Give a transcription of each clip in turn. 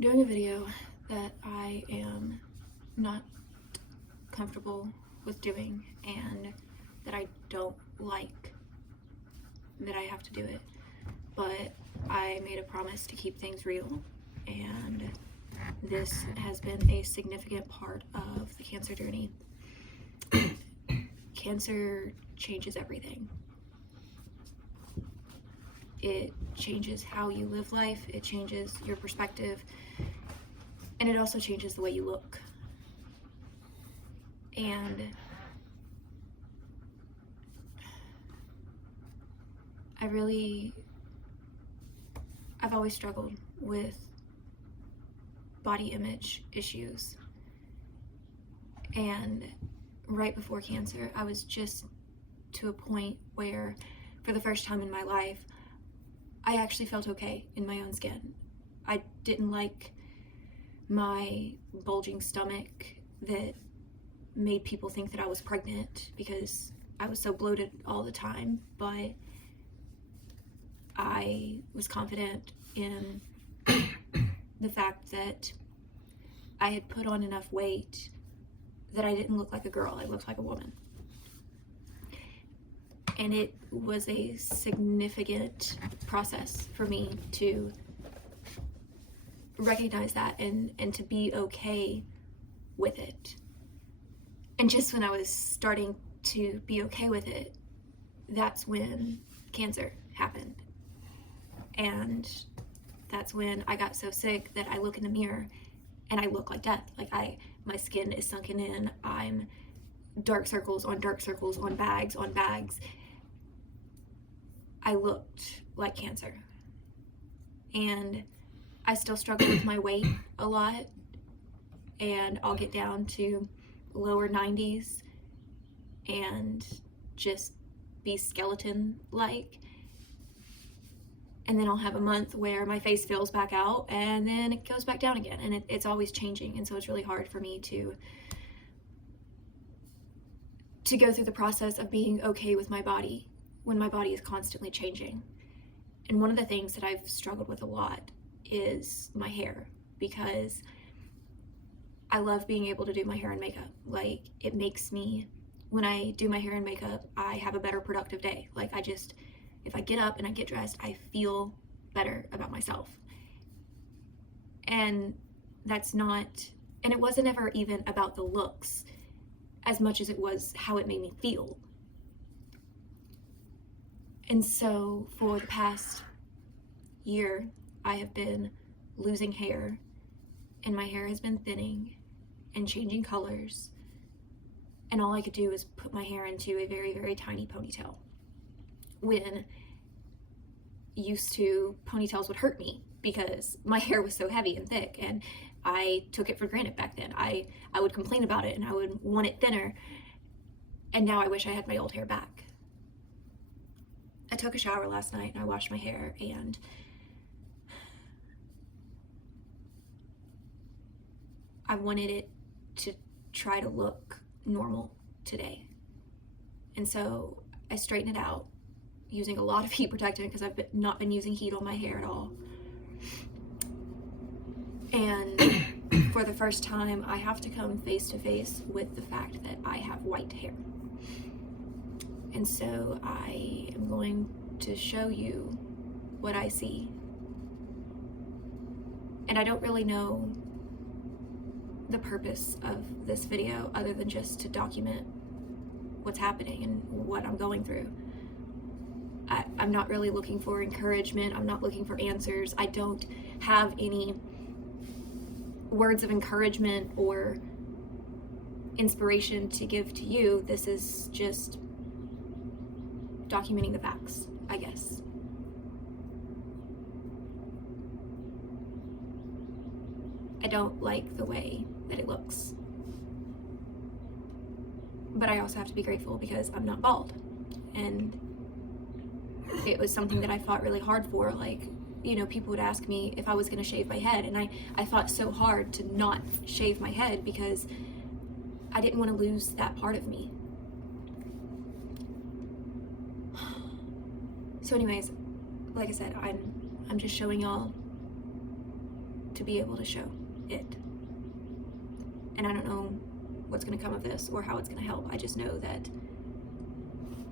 doing a video that I am not comfortable with doing and that I don't like that I have to do it, but I made a promise to keep things real, and this has been a significant part of the cancer journey. Cancer changes everything. It changes how you live life, it changes your perspective, and it also changes the way you look. And I've always struggled with body image issues. And right before cancer, I was just to a point where, for the first time in my life, I actually felt okay in my own skin. I didn't like my bulging stomach that made people think that I was pregnant because I was so bloated all the time, but I was confident in the fact that I had put on enough weight that I didn't look like a girl, I looked like a woman. And it was a significant process for me to recognize that and to be okay with it. And just when I was starting to be okay with it, that's when cancer happened. And that's when I got so sick that I look in the mirror and I look like death. Like my skin is sunken in. I'm dark circles on bags on bags. I looked like cancer. And I still struggle with my weight a lot. And I'll get down to lower 90s and just be skeleton-like. And then I'll have a month where my face fills back out and then it goes back down again, and it's always changing. And so it's really hard for me to go through the process of being okay with my body when my body is constantly changing. And one of the things that I've struggled with a lot is my hair, because I love being able to do my hair and makeup. Like, it makes me, when I do my hair and makeup, I have a better productive day. Like, if I get up and I get dressed, I feel better about myself. And it wasn't ever even about the looks as much as it was how it made me feel. And so for the past year, I have been losing hair, and my hair has been thinning and changing colors. And all I could do is put my hair into a very, very tiny ponytail. When used to, ponytails would hurt me because my hair was so heavy and thick, and I took it for granted back then. I would complain about it and I would want it thinner, and now I wish I had my old hair back. I took a shower last night and I washed my hair, and I wanted it to try to look normal today. And so I straightened it out using a lot of heat protectant because I've not been using heat on my hair at all. And for the first time, I have to come face to face with the fact that I have white hair. And so I am going to show you what I see. And I don't really know the purpose of this video other than just to document what's happening and what I'm going through. I'm not really looking for encouragement. I'm not looking for answers. I don't have any words of encouragement or inspiration to give to you. This is just documenting the facts, I guess. I don't like the way that it looks. But I also have to be grateful because I'm not bald. And it was something that I fought really hard for. Like, people would ask me if I was gonna shave my head, and I fought so hard to not shave my head because I didn't want to lose that part of me. So anyways, like I said, I'm just showing y'all to be able to show it. And I don't know what's going to come of this or how it's going to help. I just know that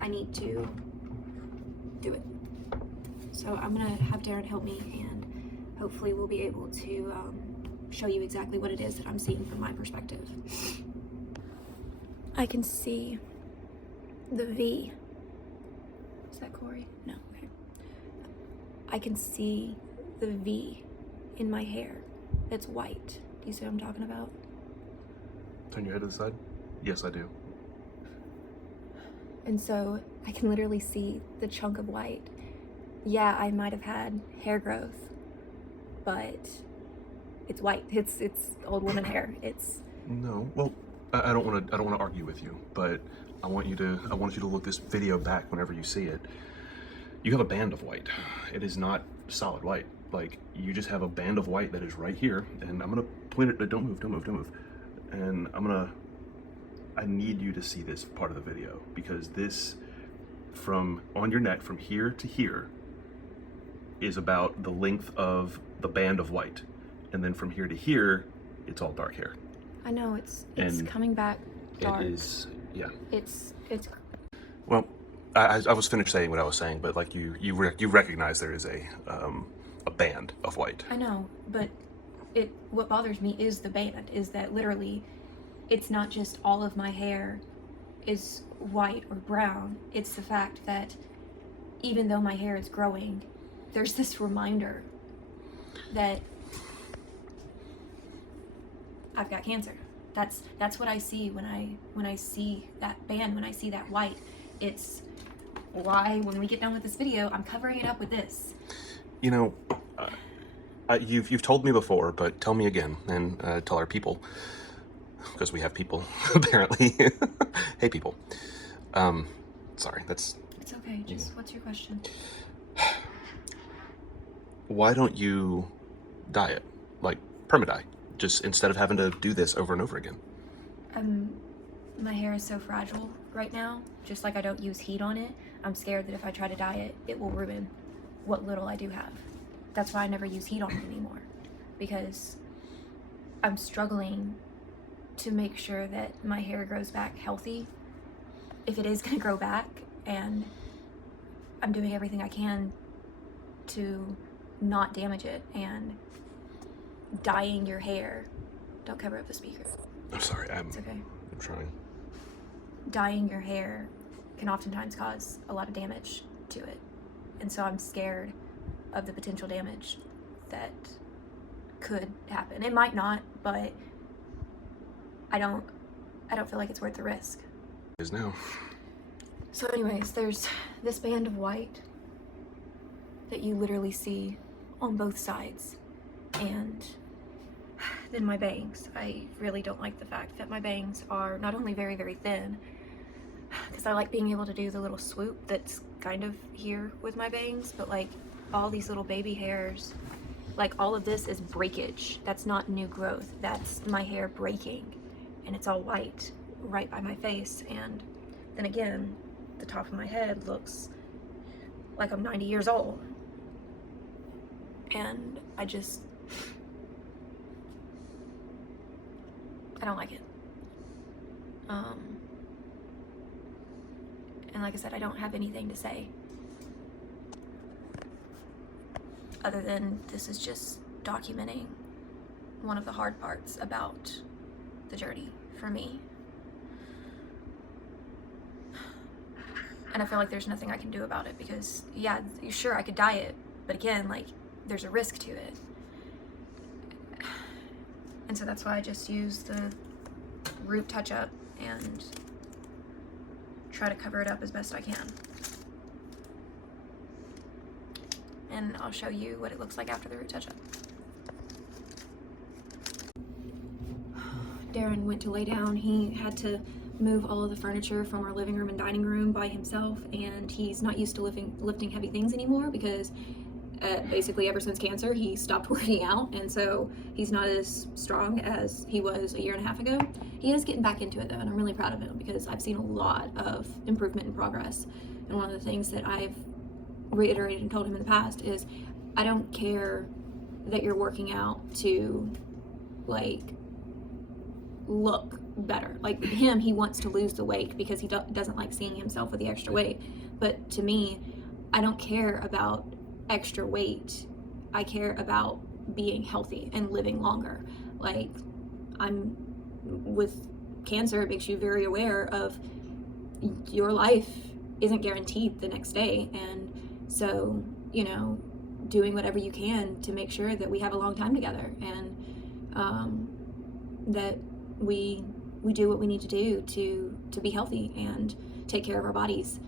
I need to do it. So I'm going to have Darren help me, and hopefully we'll be able to show you exactly what it is that I'm seeing from my perspective. I can see the V. Is that Corey? No, okay. I can see the V in my hair that's white. Do you see what I'm talking about? Turn your head to the side? Yes, I do. And so I can literally see the chunk of white. Yeah, I might have had hair growth, but it's white. It's old woman hair. It's No. Well, I don't want to argue with you, but I want you to look this video back whenever you see it. You have a band of white. It is not solid white. Like, you just have a band of white that is right here, and I'm gonna point it. Don't move. And I need you to see this part of the video, because this, from on your neck from here to here, is about the length of the band of white, and then from here to here, it's all dark hair. I know it's coming back dark. It is, yeah. It's. Well, I was finished saying what I was saying, but like you recognize there is a band of white. I know, but what bothers me is the band. Is that literally, it's not just all of my hair is white or brown. It's the fact that even though my hair is growing, there's this reminder that I've got cancer. That's what I see when I see that band, when I see that white. It's why when we get done with this video, I'm covering it up with this. You know, you've told me before, but tell me again, and tell our people, because we have people apparently. Hey people. Sorry, that's. It's okay. Just what's your question? Why don't you dye it, like perma-dye, just instead of having to do this over and over again? My hair is so fragile right now. Just like I don't use heat on it, I'm scared that if I try to dye it, it will ruin what little I do have. That's why I never use heat on it anymore, because I'm struggling to make sure that my hair grows back healthy, if it is going to grow back, and I'm doing everything I can to not damage it. And dyeing your hair, don't cover up the speaker. I'm sorry, it's okay. I'm trying. Dyeing your hair can oftentimes cause a lot of damage to it, and so I'm scared of the potential damage that could happen. It might not, but I don't feel like it's worth the risk. It is now. So anyways, there's this band of white that you literally see on both sides, and then my bangs. I really don't like the fact that my bangs are not only very, very thin, because I like being able to do the little swoop that's kind of here with my bangs, but like all these little baby hairs, like all of this is breakage. That's not new growth. That's my hair breaking, and it's all white right by my face. And then again, the top of my head looks like I'm 90 years old. And I don't like it. And like I said, I don't have anything to say other than this is just documenting one of the hard parts about the journey for me. And I feel like there's nothing I can do about it, because yeah, sure, I could dye it, but again, like, there's a risk to it. And so that's why I just use the root touch-up and try to cover it up as best I can. And I'll show you what it looks like after the root touch-up. Darren went to lay down. He had to move all of the furniture from our living room and dining room by himself, and he's not used to lifting heavy things anymore, because basically ever since cancer he stopped working out, and so he's not as strong as he was a year and a half ago. He is getting back into it though, and I'm really proud of him, because I've seen a lot of improvement and progress. And one of the things that I've reiterated and told him in the past is I don't care that you're working out to like look better. Like him, he wants to lose the weight because he doesn't like seeing himself with the extra weight. But to me, I don't care about extra weight. I care about being healthy and living longer. Like, I'm with cancer, it makes you very aware of your life isn't guaranteed the next day. And so, you know, doing whatever you can to make sure that we have a long time together, and that we do what we need to do to be healthy and take care of our bodies.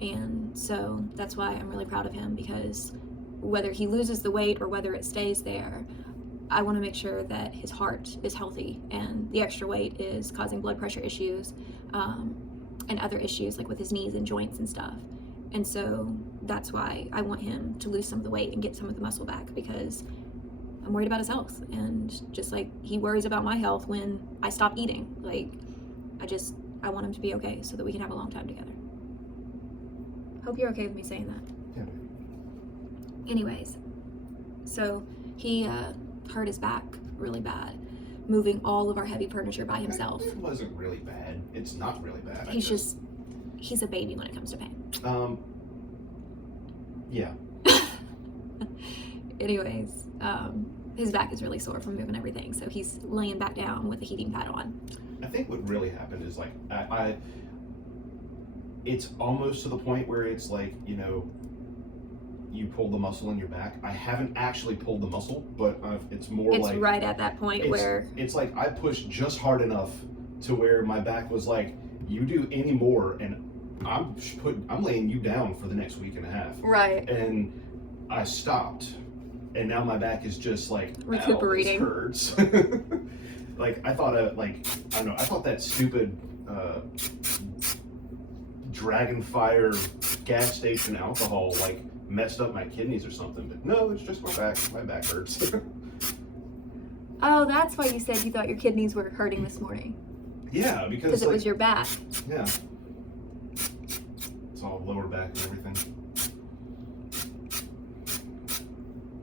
And so that's why I'm really proud of him, because whether he loses the weight or whether it stays there, I want to make sure that his heart is healthy, and the extra weight is causing blood pressure issues and other issues like with his knees and joints and stuff. And so that's why I want him to lose some of the weight and get some of the muscle back, because I'm worried about his health. And just like he worries about my health when I stop eating, like I want him to be okay so that we can have a long time together. Hope you're okay with me saying that. Yeah. Anyways, so he hurt his back really bad, moving all of our heavy furniture by himself. It wasn't really bad. It's not really bad. He's a baby when it comes to pain. Yeah. Anyways, his back is really sore from moving everything, so he's laying back down with a heating pad on. I think what really happened is like it's almost to the point where it's like, you know, you pull the muscle in your back. I haven't actually pulled the muscle, but it's like right at that point where it's like I pushed just hard enough to where my back was like, you do any more and I'm laying you down for the next week and a half. Right. And I stopped, and now my back is just like recuperating. Ow, this hurts. Like I thought that stupid Dragonfire gas station alcohol like messed up my kidneys or something, but no, it's just my back. My back hurts. Oh, that's why you said you thought your kidneys were hurting this morning. Yeah, because it was your back. Yeah. It's all lower back and everything.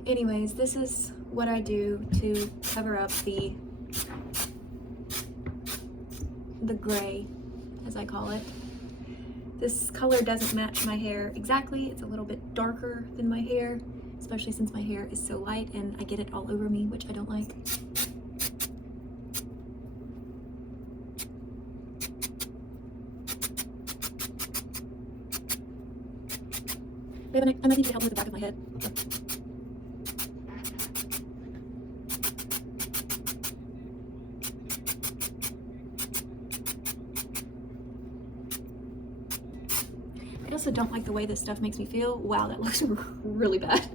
Anyways, this is what I do to cover up the gray, as I call it. This color doesn't match my hair exactly. It's a little bit darker than my hair, especially since my hair is so light and I get it all over me, which I don't like. I might need to help with the back of my head. Okay. I also don't like the way this stuff makes me feel. Wow, that looks really bad.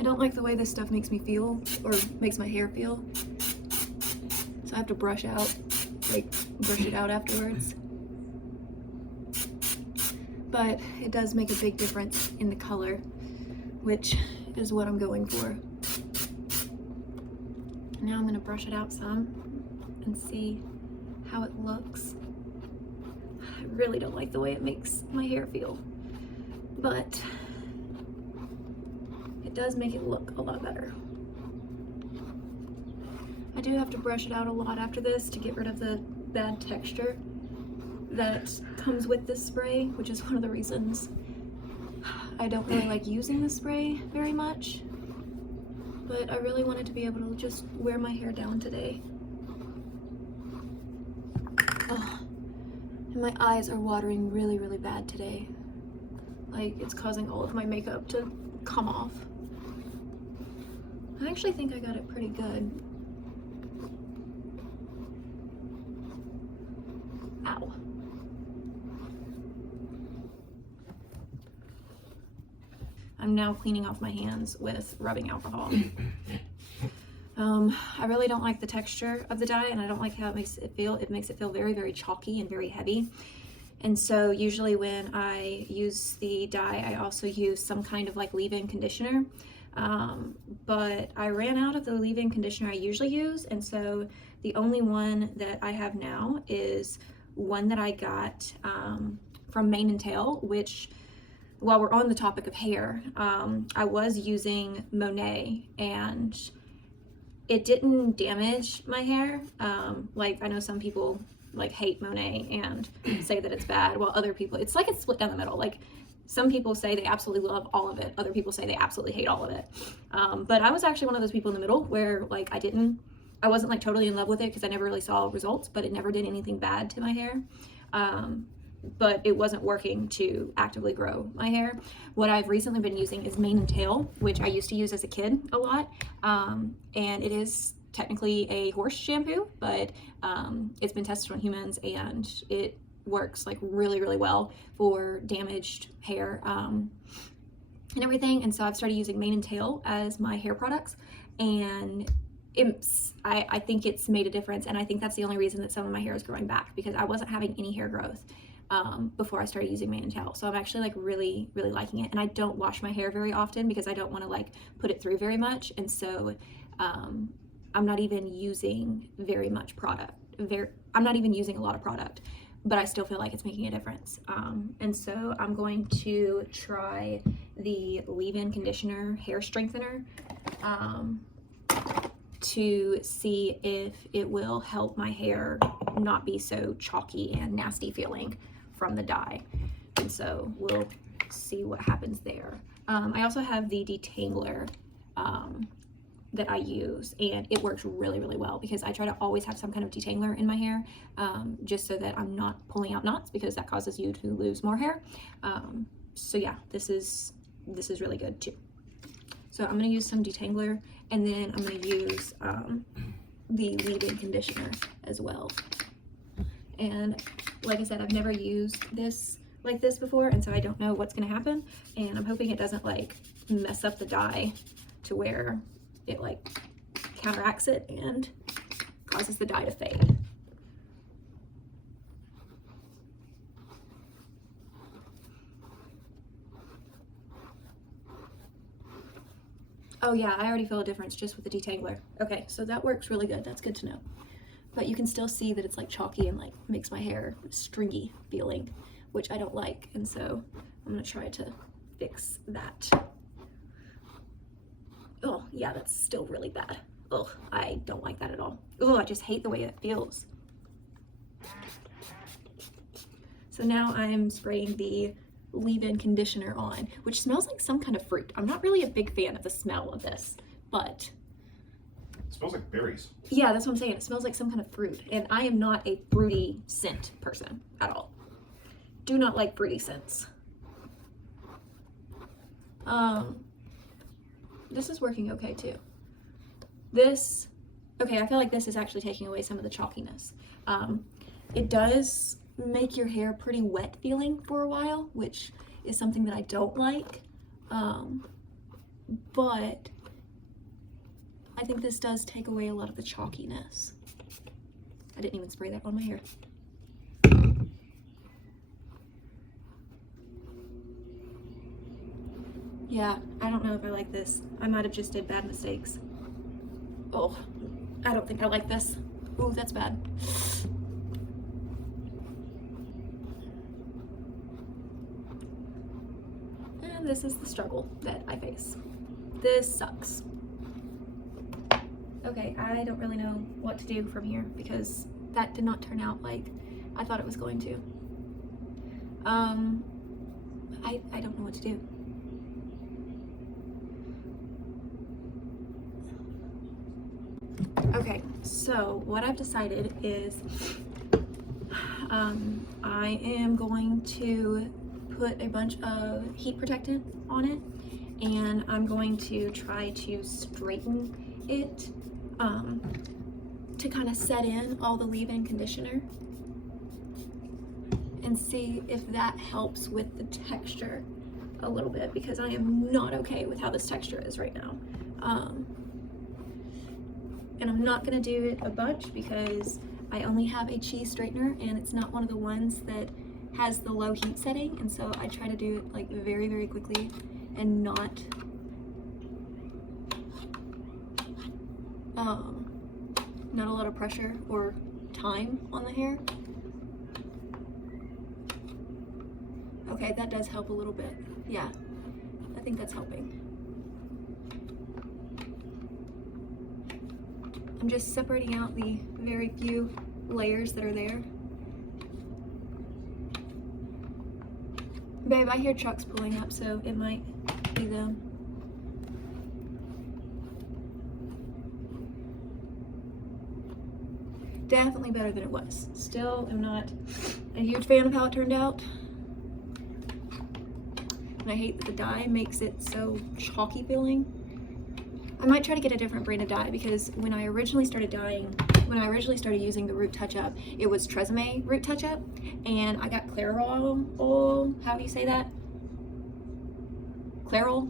I don't like the way this stuff makes me feel, or makes my hair feel. So I have to brush it out afterwards. But it does make a big difference in the color, which is what I'm going for. Now I'm gonna brush it out some and see how it looks. I really don't like the way it makes my hair feel, but it does make it look a lot better. I do have to brush it out a lot after this to get rid of the bad texture that comes with this spray, which is one of the reasons I don't really like using the spray very much, but I really wanted to be able to just wear my hair down today. Oh, and my eyes are watering really, really bad today. Like, it's causing all of my makeup to come off. I actually think I got it pretty good. Ow. I'm now cleaning off my hands with rubbing alcohol. I really don't like the texture of the dye, and I don't like how it makes it feel. It makes it feel very, very chalky and very heavy. And so usually when I use the dye, I also use some kind of like leave-in conditioner. But I ran out of the leave-in conditioner I usually use, and so the only one that I have now is one that I got from Mane and Tail, which while we're on the topic of hair, I was using Monet, and it didn't damage my hair. Like, I know some people like hate Monet and say that it's bad, while other people, it's like it's split down the middle. Like, some people say they absolutely love all of it, other people say they absolutely hate all of it. But I was actually one of those people in the middle where, like, I wasn't like totally in love with it because I never really saw results, but it never did anything bad to my hair. But it wasn't working to actively grow my hair. What I've recently been using is mane and tail, which I used to use as a kid a lot. And it is technically a horse shampoo, but it's been tested on humans, and it works like really, really well for damaged hair and everything. And so I've started using mane and tail as my hair products, and I think it's made a difference. And I think that's the only reason that some of my hair is growing back, because I wasn't having any hair growth before I started using mane and tail. So I'm actually like really, really liking it. And I don't wash my hair very often because I don't want to like put it through very much. And so I'm not even using very much product. I'm not even using a lot of product, but I still feel like it's making a difference. And so I'm going to try the leave-in conditioner hair strengthener to see if it will help my hair not be so chalky and nasty feeling from the dye. And so we'll see what happens there. I also have the detangler that I use, and it works really, really well because I try to always have some kind of detangler in my hair, just so that I'm not pulling out knots, because that causes you to lose more hair. So yeah, this is really good too. So I'm gonna use some detangler, and then I'm gonna use the leave-in conditioner as well. And like I said, I've never used this like this before, and so I don't know what's gonna happen, and I'm hoping it doesn't like mess up the dye to where it like counteracts it and causes the dye to fade. Oh yeah, I already feel a difference just with the detangler. Okay, so that works really good. That's good to know. But you can still see that it's like chalky and like makes my hair stringy feeling, which I don't like. And so I'm gonna try to fix that. Oh yeah, that's still really bad. Oh, I don't like that at all. Oh, I just hate the way it feels. So now I'm spraying the leave-in conditioner on, which smells like some kind of fruit. I'm not really a big fan of the smell of this, but It smells like berries. yeah, that's what I'm saying. It smells like some kind of fruit, and I am not a fruity scent person at all. Do not like fruity scents. This is working okay too. Okay, I feel like this is actually taking away some of the chalkiness. It does make your hair pretty wet feeling for a while, which is something that I don't like. But I think this does take away a lot of the chalkiness. I didn't even spray that on my hair. Yeah, I don't know if I like this. I might have just did bad mistakes. Oh, I don't think I like this. Ooh, that's bad. And this is the struggle that I face. This sucks. Okay, I don't really know what to do from here because that did not turn out like I thought it was going to. I don't know what to do. Okay, so what I've decided is I am going to put a bunch of heat protectant on it, and I'm going to try to straighten it to kind of set in all the leave-in conditioner and see if that helps with the texture a little bit, because I am not okay with how this texture is right now. And I'm not gonna do it a bunch because I only have a cheese straightener and it's not one of the ones that has the low heat setting, and so I try to do it like very, very quickly and not a lot of pressure or time on the hair. Okay, that does help a little bit. Yeah, I think that's helping. I'm just separating out the very few layers that are there. Babe, I hear trucks pulling up, so it might be them. Definitely better than it was. Still am not a huge fan of how it turned out. And I hate that the dye makes it so chalky feeling. I might try to get a different brand of dye, because when I originally started using the Root Touch Up, it was Tresemme Root Touch Up, and I got Clairol, how do you say that? Clairol,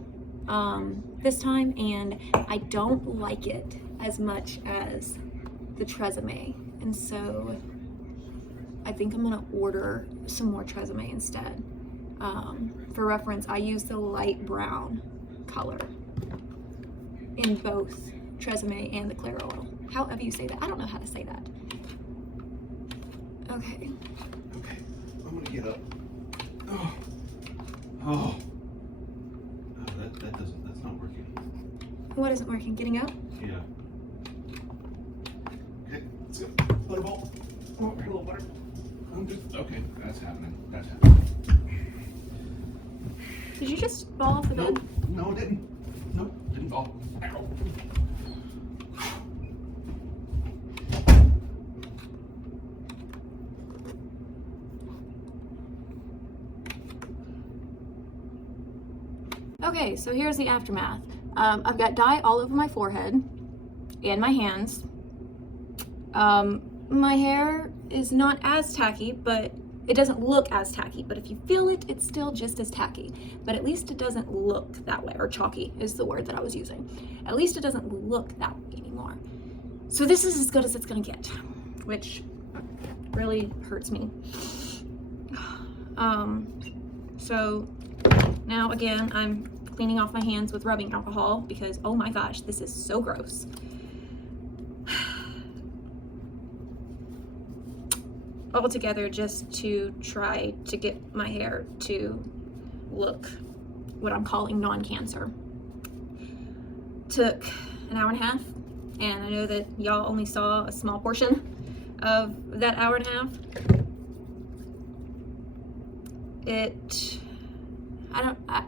this time, and I don't like it as much as the Tresemme, and so I think I'm gonna order some more Tresemme instead. For reference, I use the light brown color in both Tresemme and the Clairol. However you say that. I don't know how to say that. Okay. Okay, I'm gonna get up. Oh. That's not working. What isn't working? Getting up? Yeah. Okay, let's go. Butterball. Oh, here, little butter. Okay, that's happening. That's happening. Did you just fall off the bed? Nope. No, it didn't. Nope, didn't fall. Ow. Okay, so here's the aftermath. I've got dye all over my forehead and my hands. My hair is not as tacky, but it doesn't look as tacky, but if you feel it, it's still just as tacky. But at least it doesn't look that way, or chalky is the word that I was using. At least it doesn't look that way anymore. So this is as good as it's gonna get, which really hurts me. So now again, I'm cleaning off my hands with rubbing alcohol because, oh my gosh, this is so gross. All together just to try to get my hair to look what I'm calling non-cancer. Took an hour and a half, and I know that y'all only saw a small portion of that hour and a half.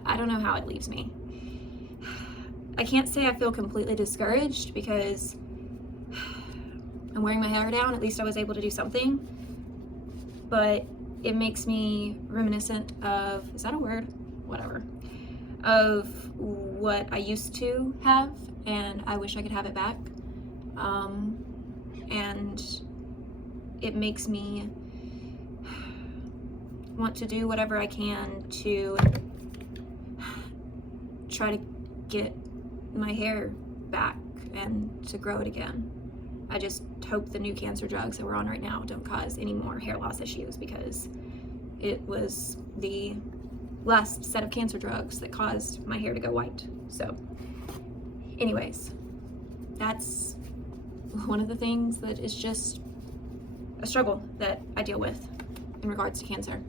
I don't know how it leaves me. I can't say I feel completely discouraged because I'm wearing my hair down. At least I was able to do something. But it makes me reminiscent of, is that a word? Whatever. Of what I used to have, and I wish I could have it back. And it makes me want to do whatever I can to try to get my hair back and to grow it again. I just hope the new cancer drugs that we're on right now don't cause any more hair loss issues, because it was the last set of cancer drugs that caused my hair to go white. So anyways, that's one of the things that is just a struggle that I deal with in regards to cancer.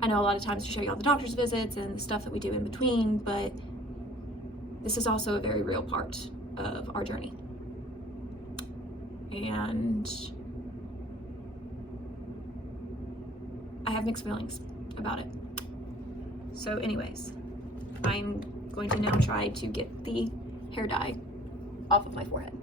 I know a lot of times to show you all the doctor's visits and the stuff that we do in between, but this is also a very real part of our journey. And I have mixed feelings about it. So anyways, I'm going to now try to get the hair dye off of my forehead.